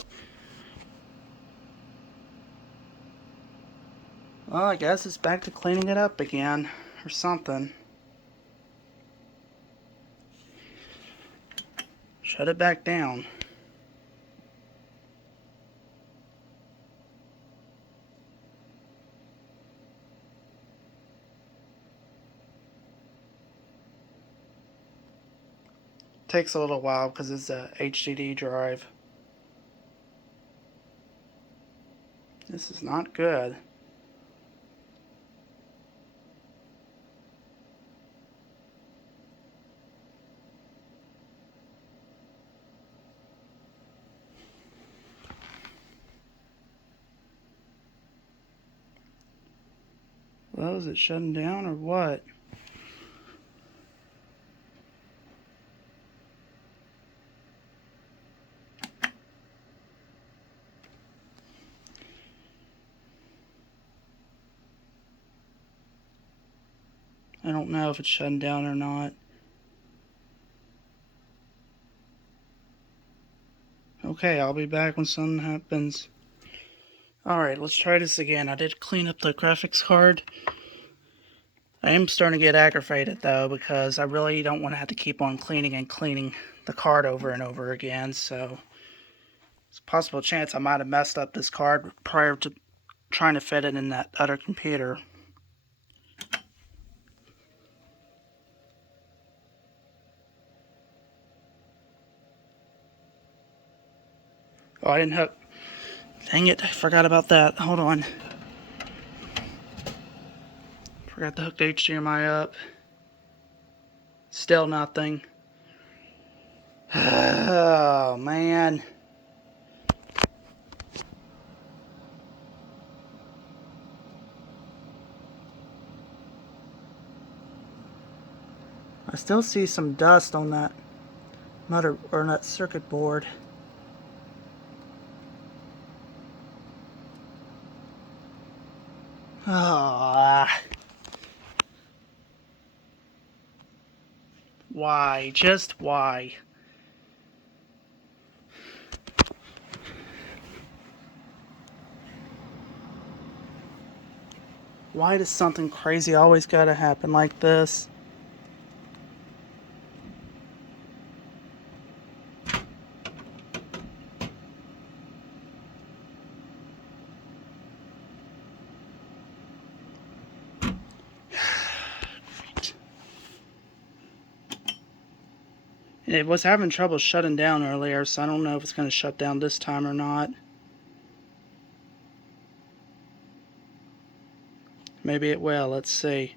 Well, I guess it's back to cleaning it up again, or something. Shut it back down. Takes a little while because it's a HDD drive. This is not good. Well, is it shutting down or what? I don't know if it's shutting down or not. Okay, I'll be back when something happens. Alright, let's try this again. I did clean up the graphics card. I am starting to get aggravated though, because I really don't want to have to keep on cleaning and cleaning the card over and over again, so there's a possible chance I might have messed up this card prior to trying to fit it in that other computer. Oh, I didn't hook. Dang it, I forgot about that. Hold on. Forgot to hook the HDMI up. Still nothing. Oh, man. I still see some dust on that motor or that circuit board. Ah. Why? Just why? Why does something crazy always gotta happen like this? It was having trouble shutting down earlier, so I don't know if it's going to shut down this time or not. Maybe it will. Let's see.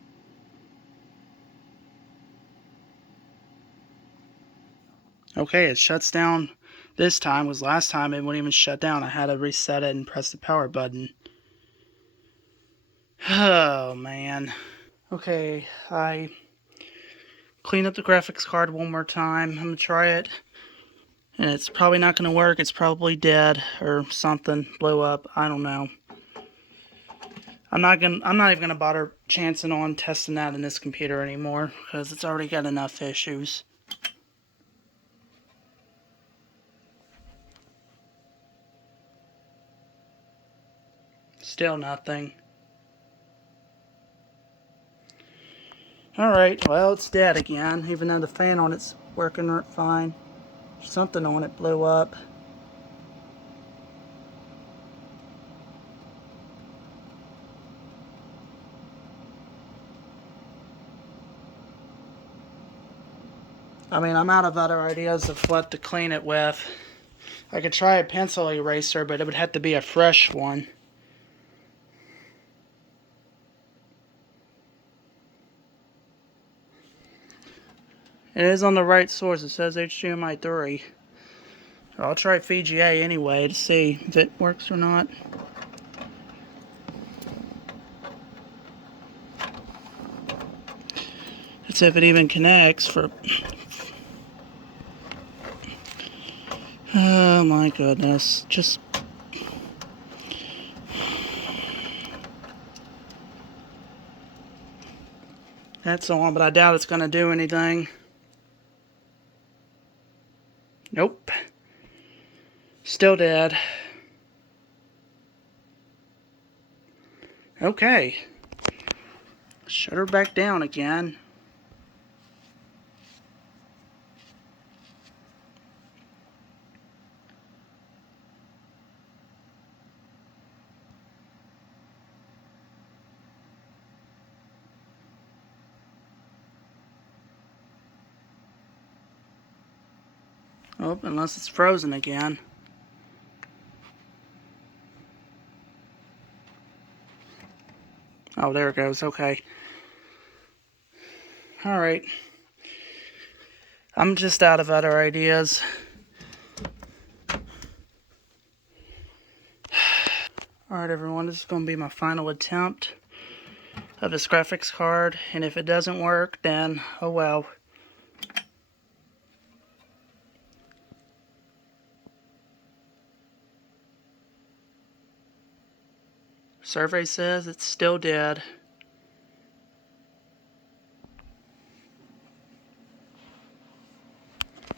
Okay, it shuts down this time. Was last time it wouldn't even shut down. I had to reset it and press the power button. Oh, man. Okay, I cleaned up the graphics card one more time. I'm going to try it. And it's probably not going to work. It's probably dead or something. Blew up. I don't know. I'm not even gonna bother chancing on testing that in this computer anymore because it's already got enough issues. Still nothing. Alright, well, it's dead again, even though the fan on it's working fine. Something on it blew up. I mean, I'm out of other ideas of what to clean it with. I could try a pencil eraser, but it would have to be a fresh one. It is on the right source. It says HDMI 3. I'll try VGA anyway to see if it works or not. Let's see if it even connects for... Oh my goodness. Just... That's on, but I doubt it's going to do anything. Nope. Still dead. Okay. Shut her back down again. Oh, unless it's frozen again. Oh, there it goes. Okay. Alright. I'm just out of other ideas. Alright, everyone. This is going to be my final attempt of this graphics card. And if it doesn't work, then oh well. Survey says it's still dead.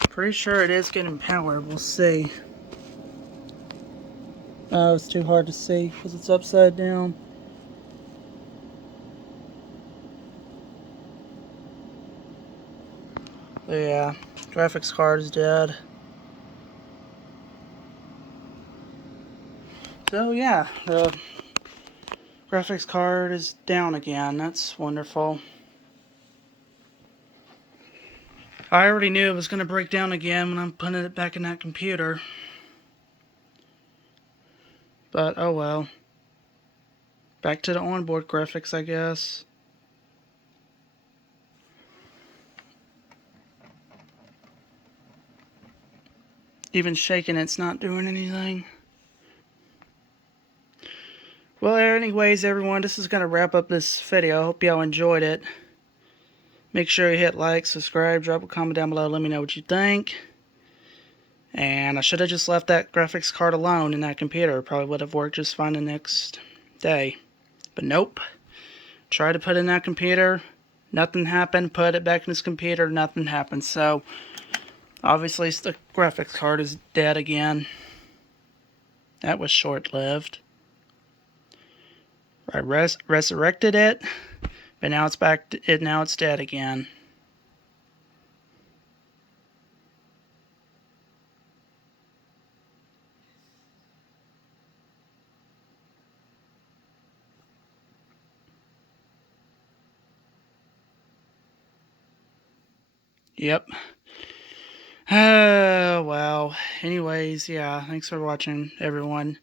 Pretty sure it is getting power. We'll see. Oh, it's too hard to see because it's upside down. But yeah, graphics card is dead. So yeah, the graphics card is down again. That's wonderful. I already knew it was going to break down again when I'm putting it back in that computer. But oh well. Back to the onboard graphics, I guess. Even shaking it's not doing anything. Well, anyways, everyone, this is going to wrap up this video. I hope y'all enjoyed it. Make sure you hit like, subscribe, drop a comment down below. Let me know what you think. And I should have just left that graphics card alone in that computer. It probably would have worked just fine the next day. But nope. Tried to put in that computer. Nothing happened. Put it back in this computer. Nothing happened. So, obviously, the graphics card is dead again. That was short-lived. I resurrected it, but now it's back. Now it's dead again. Yep. Oh, well. Anyways, yeah. Thanks for watching, everyone.